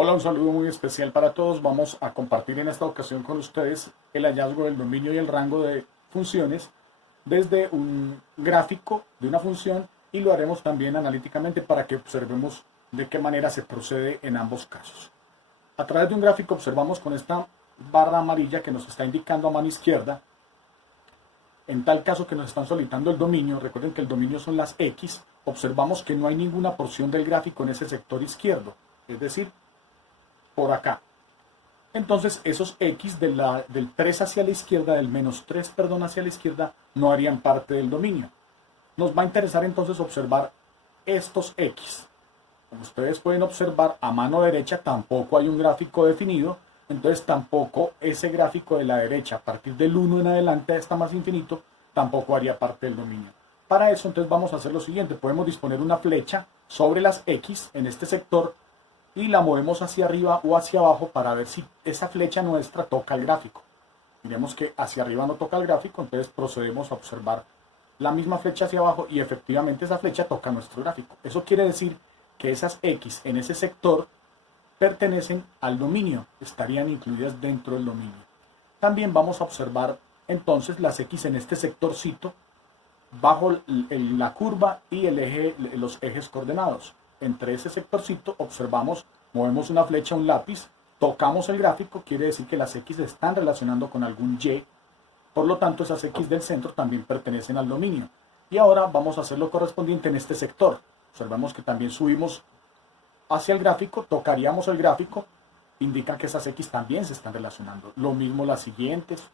Hola, un saludo muy especial para todos. Vamos a compartir en esta ocasión con ustedes el hallazgo del dominio y el rango de funciones desde un gráfico de una función y lo haremos también analíticamente para que observemos de qué manera se procede en ambos casos. A través de un gráfico observamos con esta barra amarilla que nos está indicando a mano izquierda, en tal caso que nos están solicitando el dominio, recuerden que el dominio son las X, observamos que no hay ninguna porción del gráfico en ese sector izquierdo, es decir, por acá. Entonces esos X del 3 hacia la izquierda, del menos 3, perdón, hacia la izquierda, no harían parte del dominio. Nos va a interesar entonces observar estos X. Como ustedes pueden observar, a mano derecha tampoco hay un gráfico definido, entonces tampoco ese gráfico de la derecha, a partir del 1 en adelante hasta más infinito, tampoco haría parte del dominio. Para eso entonces vamos a hacer lo siguiente, podemos disponer una flecha sobre las X en este sector y la movemos hacia arriba o hacia abajo para ver si esa flecha nuestra toca el gráfico. Miremos que hacia arriba no toca el gráfico, entonces procedemos a observar la misma flecha hacia abajo y efectivamente esa flecha toca nuestro gráfico. Eso quiere decir que esas X en ese sector pertenecen al dominio, estarían incluidas dentro del dominio. También vamos a observar entonces las X en este sectorcito bajo la curva y el eje, los ejes coordenados. Entre ese sectorcito observamos, movemos una flecha, un lápiz, tocamos el gráfico, quiere decir que las X se están relacionando con algún Y, por lo tanto esas X del centro también pertenecen al dominio. Y ahora vamos a hacer lo correspondiente en este sector. Observamos que también subimos hacia el gráfico, tocaríamos el gráfico, indica que esas X también se están relacionando. Lo mismo las siguientes,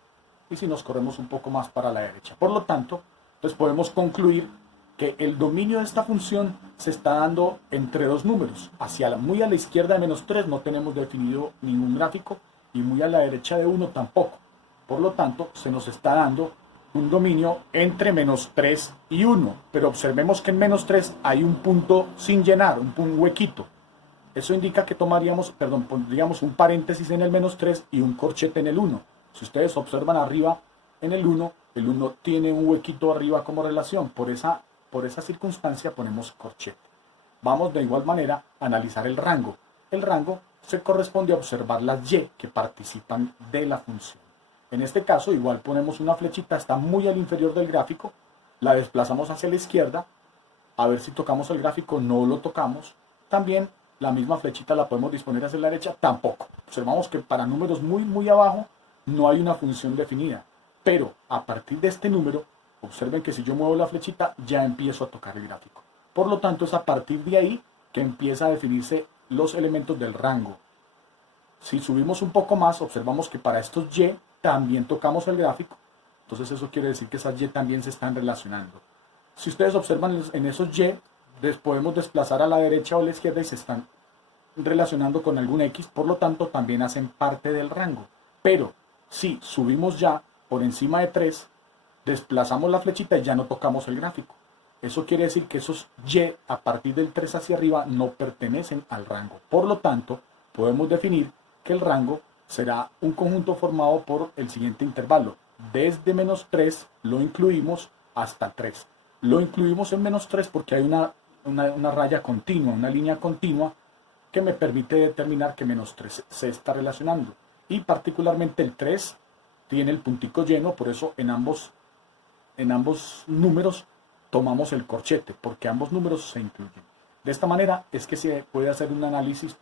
y si nos corremos un poco más para la derecha. Por lo tanto, entonces podemos concluir que el dominio de esta función se está dando entre dos números. Muy a la izquierda de menos 3 no tenemos definido ningún gráfico y muy a la derecha de 1 tampoco. Por lo tanto, se nos está dando un dominio entre menos 3 y 1. Pero observemos que en menos 3 hay un punto sin llenar, un huequito. Eso indica que pondríamos un paréntesis en el menos 3 y un corchete en el 1. Si ustedes observan arriba en el 1 tiene un huequito arriba como relación. Por esa circunstancia ponemos corchete. Vamos de igual manera a analizar el rango. El rango se corresponde a observar las Y que participan de la función. En este caso igual ponemos una flechita, está muy al inferior del gráfico, la desplazamos hacia la izquierda, a ver si tocamos el gráfico, no lo tocamos. También la misma flechita la podemos disponer hacia la derecha, tampoco. Observamos que para números muy abajo no hay una función definida, pero a partir de este número, observen que si yo muevo la flechita ya empiezo a tocar el gráfico. Por lo tanto es a partir de ahí que empieza a definirse los elementos del rango. Si subimos un poco más, observamos que para estos Y también tocamos el gráfico, entonces eso quiere decir que esas Y también se están relacionando. Si ustedes observan en esos Y, podemos desplazar a la derecha o a la izquierda y se están relacionando con algún X, por lo tanto también hacen parte del rango. Pero si subimos ya por encima de 3, desplazamos la flechita y ya no tocamos el gráfico. Eso quiere decir que esos Y a partir del 3 hacia arriba no pertenecen al rango. Por lo tanto, podemos definir que el rango será un conjunto formado por el siguiente intervalo. Desde menos 3 lo incluimos hasta 3. Lo incluimos en menos 3 porque hay una raya continua, una línea continua que me permite determinar que menos 3 se está relacionando. Y particularmente el 3 tiene el puntico lleno, por eso en ambos números tomamos el corchete, porque ambos números se incluyen. De esta manera es que se puede hacer un análisis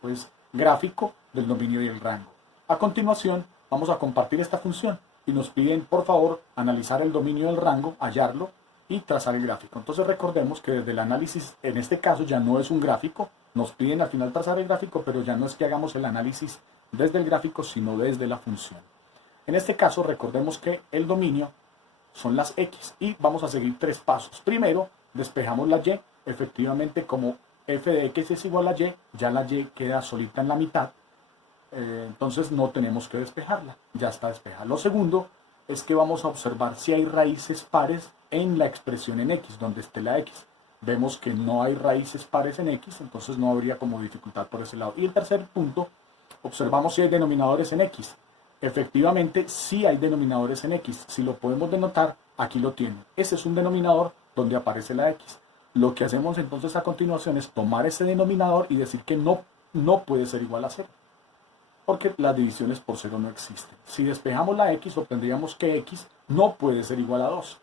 gráfico del dominio y el rango. A continuación vamos a compartir esta función y nos piden por favor analizar el dominio y el rango, hallarlo y trazar el gráfico. Entonces recordemos que desde el análisis, en este caso ya no es un gráfico, nos piden al final trazar el gráfico, pero ya no es que hagamos el análisis desde el gráfico, sino desde la función. En este caso recordemos que el dominio son las X y vamos a seguir 3 pasos. Primero, despejamos la Y, efectivamente como f de X es igual a Y, ya la Y queda solita en la mitad, entonces no tenemos que despejarla, ya está despejada. Lo segundo es que vamos a observar si hay raíces pares en la expresión en X, donde esté la X. Vemos que no hay raíces pares en X, entonces no habría como dificultad por ese lado. Y el tercer punto, observamos si hay denominadores en X. Efectivamente, sí hay denominadores en X. Si lo podemos denotar, aquí lo tienen. Ese es un denominador donde aparece la X. Lo que hacemos entonces a continuación es tomar ese denominador y decir que no no puede ser igual a 0, porque las divisiones por 0 no existen. Si despejamos la x, obtendríamos que x no puede ser igual a 2.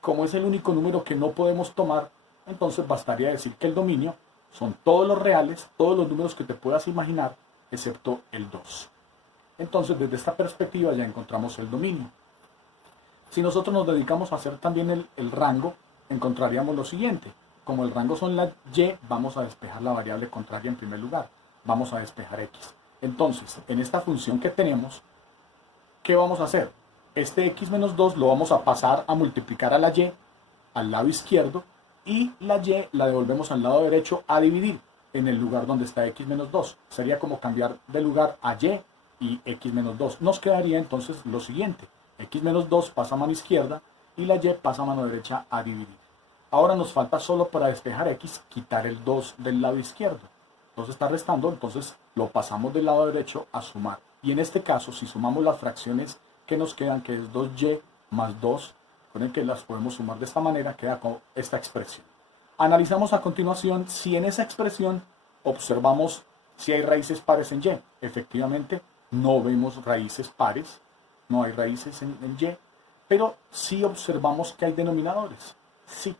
Como es el único número que no podemos tomar, entonces bastaría decir que el dominio son todos los reales, todos los números que te puedas imaginar, excepto el 2. Entonces, desde esta perspectiva ya encontramos el dominio. Si nosotros nos dedicamos a hacer también el rango, encontraríamos lo siguiente. Como el rango son las y, vamos a despejar la variable contraria en primer lugar. Vamos a despejar x. Entonces, en esta función que tenemos, ¿qué vamos a hacer? Este x menos 2 lo vamos a pasar a multiplicar a la y, al lado izquierdo, y la y la devolvemos al lado derecho a dividir en el lugar donde está x menos 2. Sería como cambiar de lugar a y x menos 2. Nos quedaría entonces lo siguiente. X menos 2 pasa a mano izquierda y la y pasa a mano derecha a dividir. Ahora nos falta solo para despejar x quitar el 2 del lado izquierdo. 2 está restando, entonces lo pasamos del lado derecho a sumar. Y en este caso, si sumamos las fracciones que nos quedan, que es 2y más 2, con el que las podemos sumar de esta manera, queda con esta expresión. Analizamos a continuación si en esa expresión observamos si hay raíces pares en y. Efectivamente, no vemos raíces pares, no hay raíces en y, pero sí observamos que hay denominadores. Sí.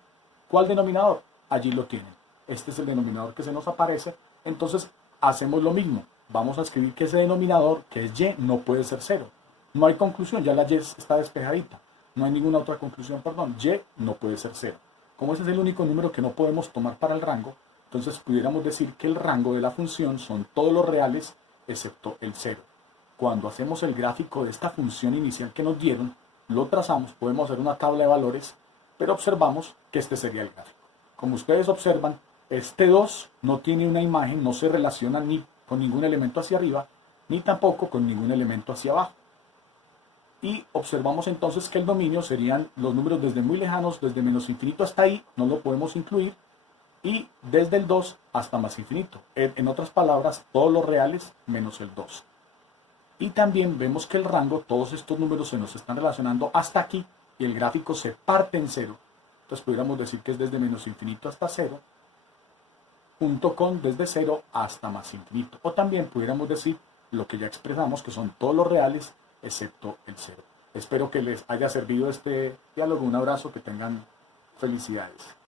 ¿Cuál denominador? Allí lo tienen. Este es el denominador que se nos aparece. Entonces, hacemos lo mismo. Vamos a escribir que ese denominador, que es y, no puede ser 0. No hay conclusión, ya la y está despejadita. No hay ninguna otra conclusión, perdón. Y no puede ser 0. Como ese es el único número que no podemos tomar para el rango, entonces pudiéramos decir que el rango de la función son todos los reales excepto el 0. Cuando hacemos el gráfico de esta función inicial que nos dieron, lo trazamos, podemos hacer una tabla de valores, pero observamos que este sería el gráfico. Como ustedes observan, este 2 no tiene una imagen, no se relaciona ni con ningún elemento hacia arriba, ni tampoco con ningún elemento hacia abajo. Y observamos entonces que el dominio serían los números desde muy lejanos, desde menos infinito hasta ahí, no lo podemos incluir, y desde el 2 hasta más infinito. En otras palabras, todos los reales menos el 2. Y también vemos que el rango, todos estos números se nos están relacionando hasta aquí, y el gráfico se parte en 0. Entonces pudiéramos decir que es desde menos infinito hasta 0, junto con desde 0 hasta más infinito. O también pudiéramos decir lo que ya expresamos, que son todos los reales excepto el 0. Espero que les haya servido este diálogo. Un abrazo, que tengan felicidades.